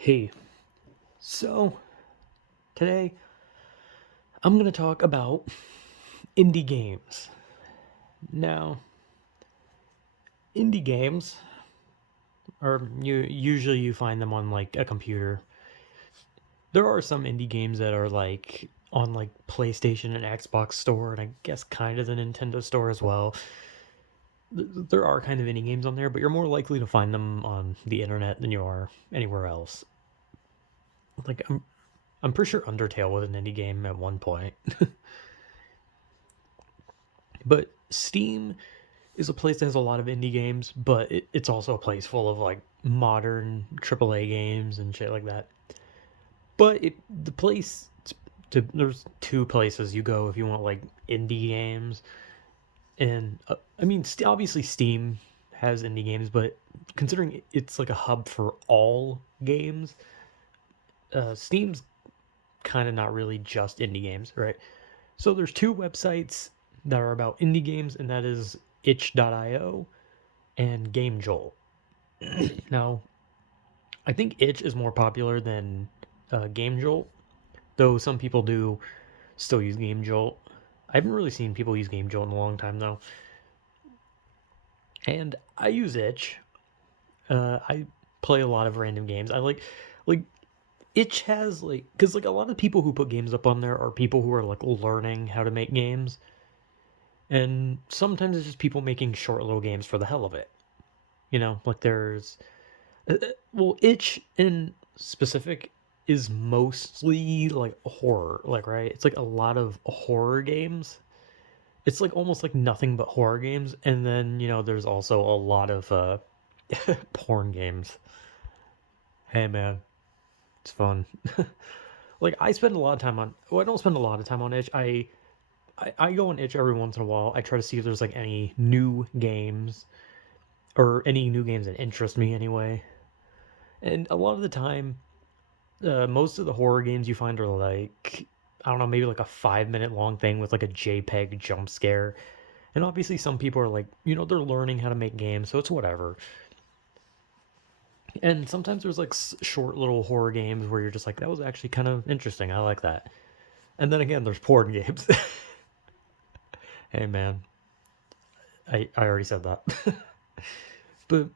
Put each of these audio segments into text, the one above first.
Hey, so today I'm going to talk about indie games. Now, indie games are usually you find them on like a computer. There are some indie games that are like on like PlayStation and Xbox store and I guess kind of the Nintendo store as well. There are kind of indie games on there, but you're more likely to find them on the internet than you are anywhere else. Like I'm pretty sure Undertale was an indie game at one point. But Steam is a place that has a lot of indie games, but it's also a place full of like modern AAA games and shit like that. But the place there's two places you go if you want like indie games, and I mean obviously Steam has indie games, but considering it's like a hub for all games, Steam's kind of not really just indie games, right? So there's two websites that are about indie games, and that is itch.io and GameJolt. Now, I think Itch is more popular than GameJolt, though some people do still use GameJolt. I haven't really seen people use GameJolt in a long time though, and I use Itch. I play a lot of random games. I like Itch has like because like a lot of people who put games up on there are people who are like learning how to make games, and sometimes it's just people making short little games for the hell of it. Like there's well, Itch in specific is mostly like horror, like right? It's like a lot of horror games. It's like almost like nothing but horror games, and then there's also a lot of porn games. Hey man, it's fun. Like I spend a lot of time on. Well, I don't spend a lot of time on Itch. I go on Itch every once in a while. I try to see if there's like any new games or any new games that interest me anyway. And a lot of the time, most of the horror games you find are like I don't know, maybe like a 5 minute long thing with like a JPEG jump scare. And obviously, some people are like, they're learning how to make games, so it's whatever. And sometimes there's like short little horror games where you're just like, that was actually kind of interesting. I like that. And then again, there's porn games. Hey man, I already said that. But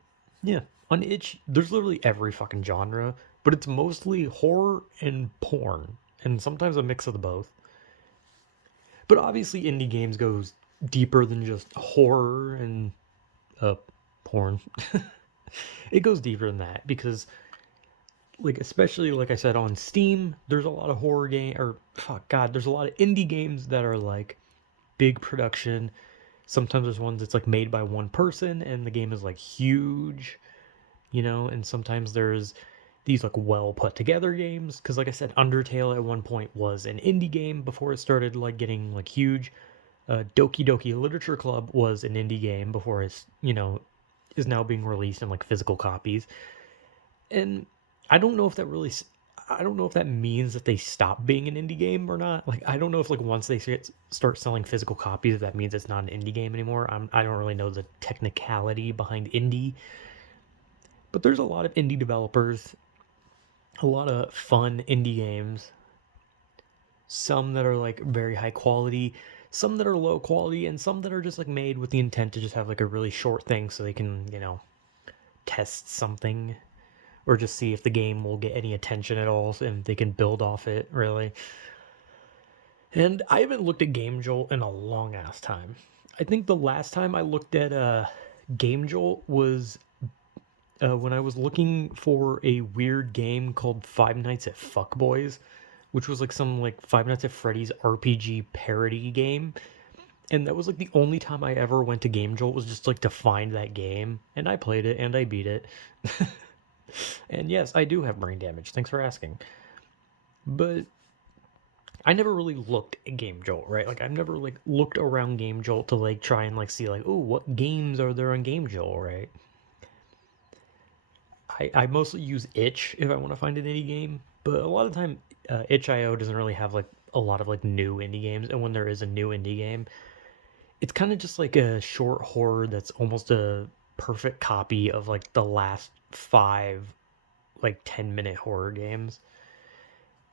yeah, on Itch, there's literally every fucking genre, but it's mostly horror and porn, and sometimes a mix of the both. But obviously, indie games goes deeper than just horror and uh, porn. It goes deeper than that because, like, especially like I said on Steam, there's a lot of horror game or fuck God, there's a lot of indie games that are like big production. Sometimes there's ones that's like made by one person and the game is like huge, and sometimes there's these like well put together games because like I said, Undertale at one point was an indie game before it started like getting like huge. Doki Doki Literature Club was an indie game before it's is now being released in like physical copies. And I don't know if that really I don't know if that means that they stop being an indie game or not. Like I don't know if like once they start selling physical copies, that means it's not an indie game anymore. I don't really know the technicality behind indie, but there's a lot of indie developers, a lot of fun indie games. Some that are like very high quality, some that are low quality, and some that are just like made with the intent to just have like a really short thing so they can test something or just see if the game will get any attention at all and they can build off it really. And I haven't looked at Game Jolt in a long ass time. I think the last time I looked at Game Jolt was when I was looking for a weird game called Five Nights at Fuckboys, which was like some like Five Nights at Freddy's RPG parody game. And that was like the only time I ever went to Game Jolt was just like to find that game, and I played it and I beat it. And yes, I do have brain damage. Thanks for asking. But I never really looked at Game Jolt, right? Like I've never like looked around Game Jolt to like try and like see like, oh, what games are there on Game Jolt, right? I mostly use Itch if I want to find an indie game, but a lot of time Itch.io doesn't really have like a lot of like new indie games, and when there is a new indie game, it's kind of just like a short horror that's almost a perfect copy of like the last five like 10-minute horror games.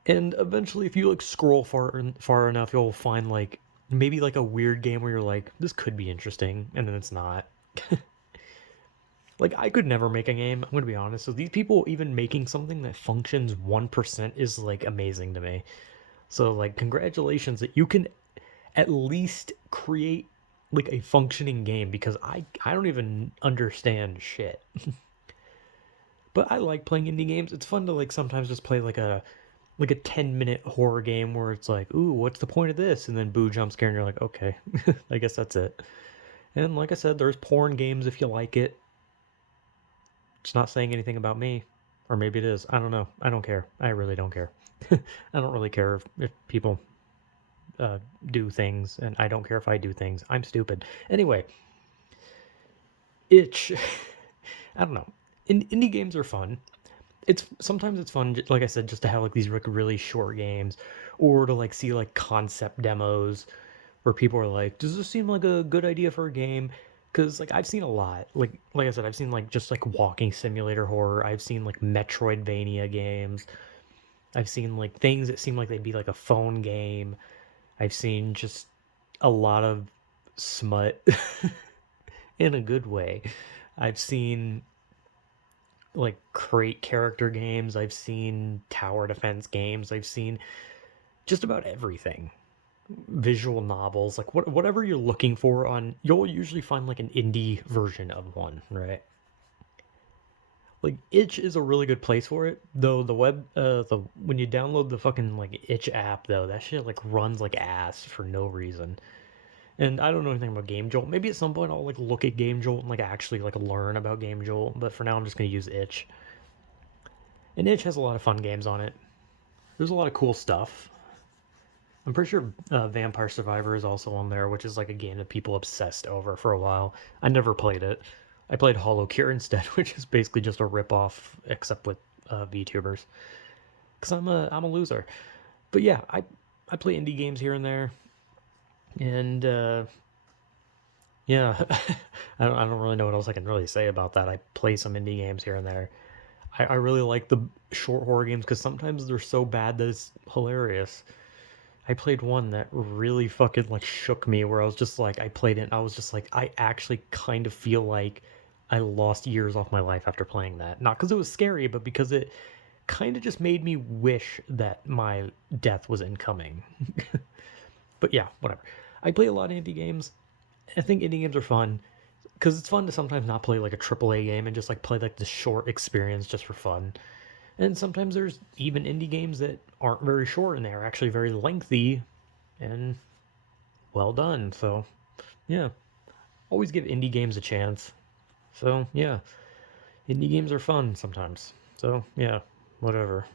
And eventually, if you like scroll far enough, you'll find like maybe like a weird game where you're like, this could be interesting, and then it's not. Like I could never make a game. I'm gonna be honest. So these people even making something that functions 1% is like amazing to me. So like congratulations that you can at least create like a functioning game because I don't even understand shit. But I like playing indie games. It's fun to like sometimes just play like a 10-minute horror game where it's like, ooh, what's the point of this? And then boo jump scare and you're like, okay, I guess that's it. And like I said, there's porn games if you like it. It's not saying anything about me. Or maybe it is. I don't know. I don't care. I really don't care. I don't really care if people do things, and I don't care if I do things. I'm stupid. Anyway, itch. I don't know. Indie games are fun. It's sometimes it's fun, like I said, just to have like these like really short games, or to like see like concept demos where people are like, "Does this seem like a good idea for a game?" Because like I've seen a lot. Like I said, I've seen like just like walking simulator horror. I've seen like Metroidvania games. I've seen like things that seem like they'd be like a phone game. I've seen just a lot of smut in a good way. I've seen like crate character games. I've seen tower defense games. I've seen just about everything. Visual novels, like whatever you're looking for on, you'll usually find like an indie version of one, right? Like Itch is a really good place for it, though. The when you download the fucking like Itch app, though, that shit like runs like ass for no reason. And I don't know anything about Game Jolt. Maybe at some point I'll like look at Game Jolt and like actually like learn about Game Jolt. But for now, I'm just gonna use Itch. And Itch has a lot of fun games on it. There's a lot of cool stuff. I'm pretty sure Vampire Survivor is also on there, which is like a game that people obsessed over for a while. I never played it. I played Hollow Cure instead, which is basically just a ripoff, except with VTubers. Because I'm a loser. But yeah, I play indie games here and there, and yeah, I don't really know what else I can really say about that. I play some indie games here and there. I really like the short horror games because sometimes they're so bad that it's hilarious. I played one that really fucking like shook me where I was just like I played it and I was just like I actually kind of feel like I lost years off my life after playing that. Not because it was scary, but because it kind of just made me wish that my death was incoming. But yeah, whatever. I play a lot of indie games. I think indie games are fun because it's fun to sometimes not play like a AAA game and just like play like the short experience just for fun. And sometimes there's even indie games that aren't very short and they're actually very lengthy and well done. So, yeah, always give indie games a chance. So, yeah, indie games are fun sometimes. So, yeah, whatever.